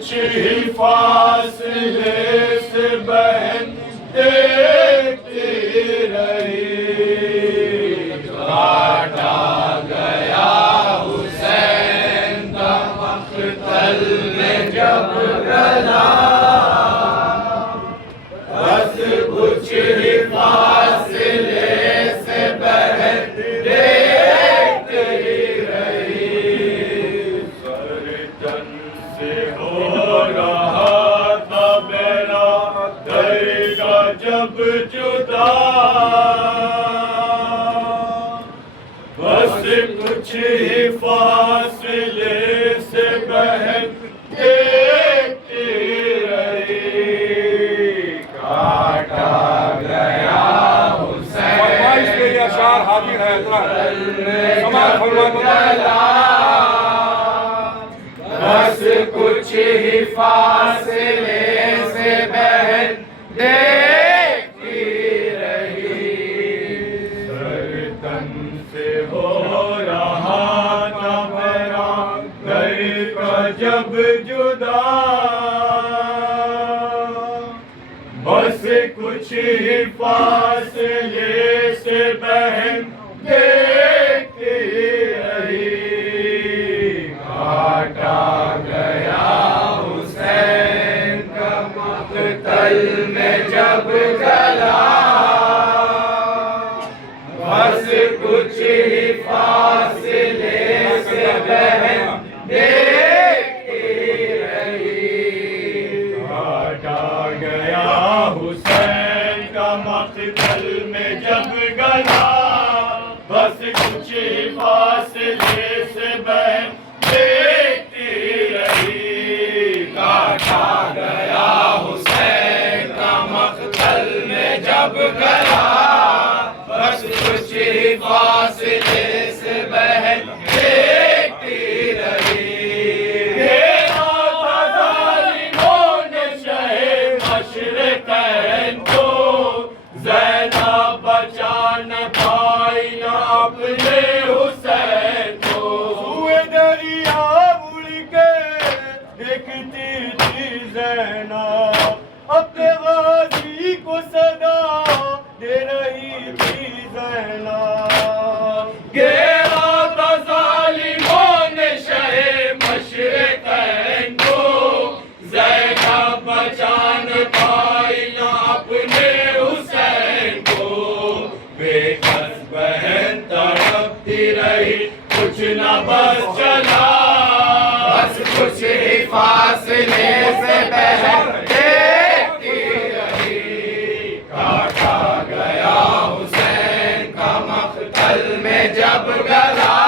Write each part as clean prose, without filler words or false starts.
کچھ ہی فاصلے سے بہن دیکھتی رہی، کاٹا گیا حسین کا مقتل میں جب گلا، بس کچھ ہی فاصلے سے بہن دیکھتی رہی، گردن سے ہو رہا تھا میرا در کا جب جدا، بس کچھ ہی فاصلے سے بہن دیکھتی رہی، کاٹا گیا حسین فرمائش کے یہ اشعار حاضر ہے سماعت فرمائے، بس کچھ ہی فاصلے سے بہن دیکھتی رہی، گردن سے ہو رہا تھا میرا در کا جب جدا، بس کچھ ہی فاصلے سے بہن دیکھتی رہی، کاٹا گیا حسین کا مقتل میں جب گلا، بس کچھ ہی فاصلے سے بہن دیکھتی رہی، کاٹا گیا حسین کا مقتل میں جب گلا، بس کچھ ہی فاصلے سے بہن دیکھتی رہی، کاٹا گیا حسین کا مقتل میں جب گلا، بس کچھ ہی فاصلے سے بہن دیکھتی رہی، گھیرا تھا ظالموں نے شہ مشرقین کو، زینب بچا نہ پائی نہ اپنے حسین کو، سوئے دریا مڑ کے دیکھتی تھی زینب، اپنے غازی کو صدا دے رہی تھی زینب، گھیرا تھا ظالموں نے شہ مشرقین کو، زینب بچا نہ پائی نہ اپنے حسین کو، بے کس بہن تڑپتی رہی کچھ نہ بس چلا، بس کچھ ہی فاصلے سے بہن دیکھتی رہی، کاٹا گیا حسین کا مقتل میں جب گلا،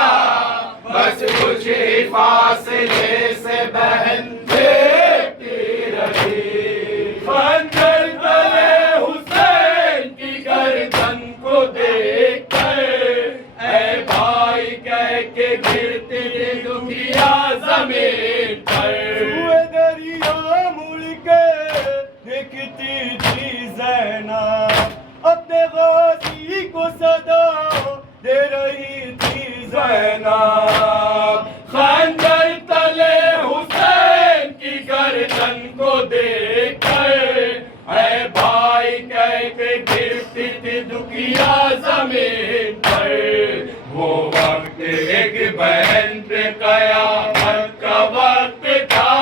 بس کچھ ہی فاصلے سے بہن دیکھتی رہی، خنجر تلے حسین کی گردن کو دیکھ کر اے بھائی کہہ کے گرتی دنیا زمین پر، سوئے دریا مڑ کے دیکھتی تھی زینب، اپنے غازی کو صدا دے رہی تھی زینب، خنجر تلے حسین کی گردن کو دیکھ کر اے بھائی کہہ کے گرتی تھی دکھیا زمین پر، وہ وقت ایک بہن پہ قیامت کا وقت تھا،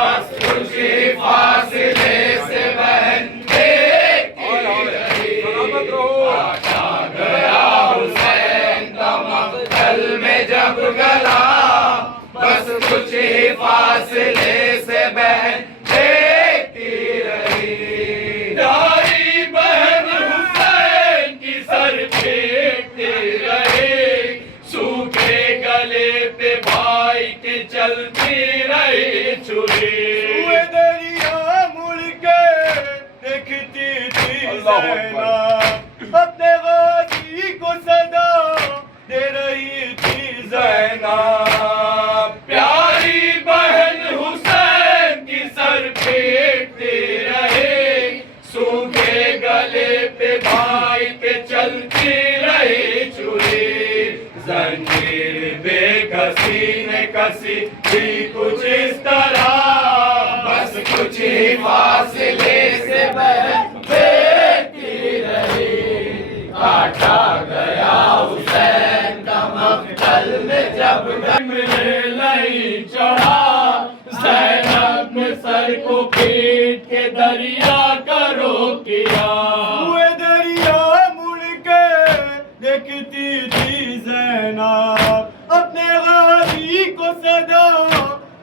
بس کچھ ہی فاصلے سے بہن دیکھتی رہی، کاٹا گیا حسین کا مقتل میں جب گلا، بس کچھ ہی فاصلے سے بہن دیکھتی رہی، پیاری بہن حسین کی سر پھیرتی رہی، سوکھے گلے پہ بھائی کے چلتی رہی چھری، سوئے دریا مڑ کے دیکھتی تھی زینب، اپنے غازی کو صدا دے رہی تھی زینب، پیاری بہن حسین کی سر پھیرتی رہی، سوکھے گلے پہ بھائی کے چلتی رہی چھری، زنجیر بے کسی نے کسی تھی کچھ اس طرح، کچھ ہی فاصلے سے بہن بیٹی رہی، کاٹا گیا حسین کا مقتل میں جب لئی چڑھا، زینب نے سر کو پیٹ کے دریا کا روک کیا، ہوئے دریا مڑ کے دیکھتی تھی زینب، اپنے غازی کو صدا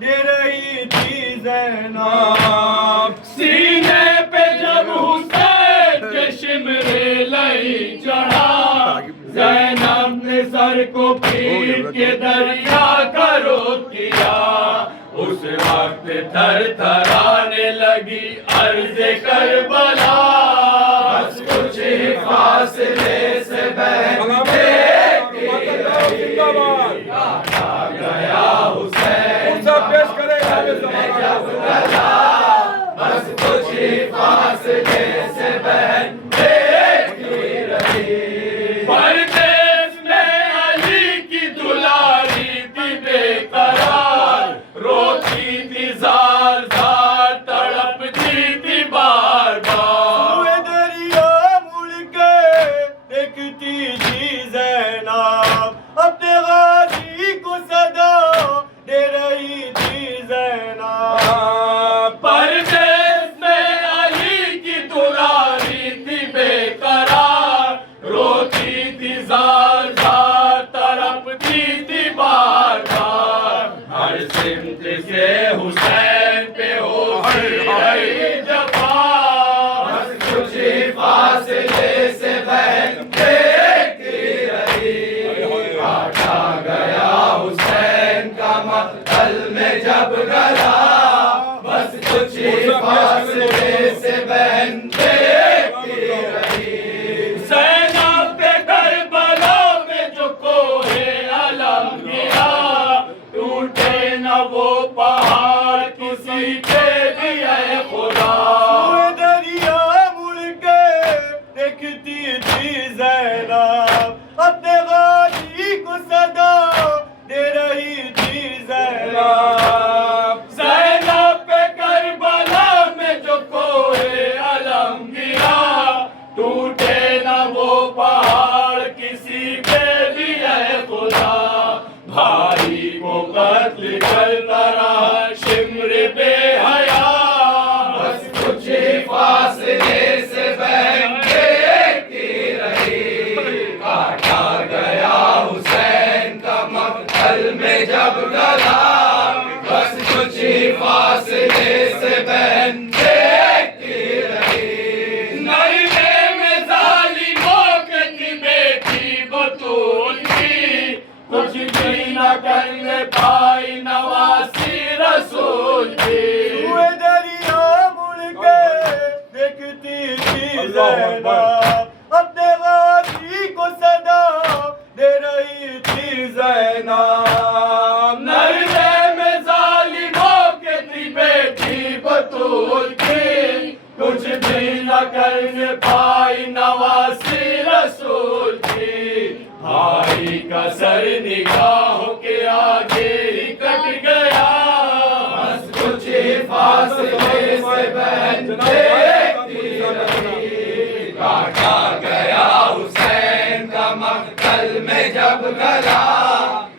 دے رہی تھی زینب، سینے پہ جب حسین کے شمرے لئی چڑھا، زینب نے سر کو پیٹ کے دریا کا روک کیا، اس وقت تھر تھرانے لگی عرض کربلا، بس کچھ ہی فاصلے سے بہن بیٹی رہی، کاٹا گیا حسین پیش کرے جب گلا، بس کچھ ہی فاصلے سے بہن بیٹی رہی، پردیس میں علی کی دلاری تھی بے قرار، روتی تھی زار زار، تڑپتی تھی بار بار، ہوئے دریا مڑ کے دیکھتی تھی زینب، اپنے غازی کو صدا دے رہی تھی زینب، پردیس میں علی کی دلاری تھی بے قرار، روتی تھی زار زار، تڑپتی تھی بار بار، ہر سمت سے حسین پہ ہوتی رہی جفا، بس کچھ ہی فاصلے سے بہن بیٹی رہی، کاٹا گیا حسین کا مقتل میں جب گلا، بس کچھ ہی فاصلے سے بہن بیٹی رہی، زینب پہ کربلا میں جو کوہ علم گرا، ٹوٹے نہ وہ پہاڑ کسی پہ بھی اے خدا، ہوئے دریا مڑ کے دیکھتی تھی زینب، اپنے غازی کو صدا دے رہی تھی زینب، زینب پہ کربلا میں جو کوہ علم گرا، ٹوٹے نہ وہ پہاڑ کسی پہ بھی اے خدا، بھائی کو قتل کرتا رہا شمر بے حیا، بس کچھ ہی فاصلے سے بہن بیٹی رہی، کاٹا گیا حسین کا مقتل میں جب گلا، بس کچھ ہی فاصلے سے بہن بیٹی رہی، نرمے میں ظالموں کے تھی بیٹی بطول کی، کچھ بھی نہ کرنے پائی نواسی رسول کی، ہوئے دریا مڑ کے دیکھتی تھی زینب، اپنے غازی کو صدا دے رہی تھی زینب، نرمے میں ظالموں کے تھی بیٹی بطول کی، کچھ بھی نہ کرنے پائی نواسی رسول کی، بھائی کا سر نگاہوں کے آگے ہی کٹ گیا، بس کچھ ہی فاصلے سے بہن بیٹی رہی، کاٹا گیا حسین کا مقتل میں جب گلا،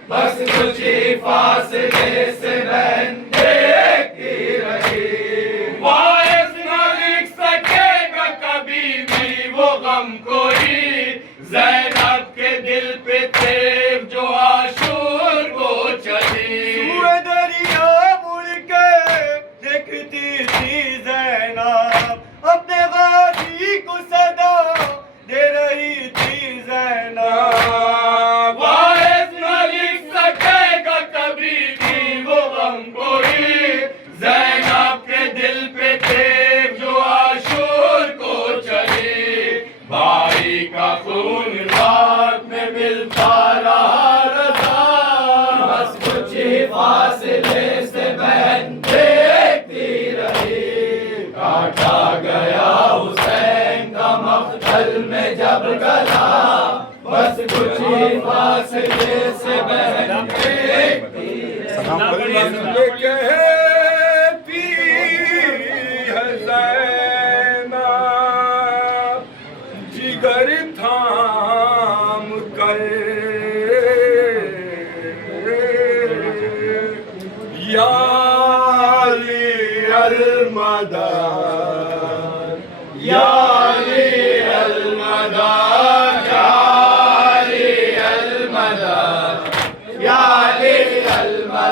بس کچھ ہی فاصلے سے بہن بیٹی رہی، وائس نہ لکھ سکے گا کبھی بھی وہ غم کوئی، زینب کے دل پہ تیغ جو عاشور کو چلی، ہوئے دریا مڑ کے دیکھتی تھی زینب، اپنے غازی کو صدا دے رہی تھی زینب، وائس نہ لکھ سکے گا کبھی بھی وہ غم کوئی، زینب کے دل پہ تیغ جو عاشور کو چلی، بھائی کا خون رات میں ملتا رہا رضا، بس کچھ ہی فاصلے سے بہن بیٹی رہی، کاٹا گیا حسین کا مقتل میں جب گلا، بس کچھ ہی فاصلے سے بہن بیٹی رہی، کہتی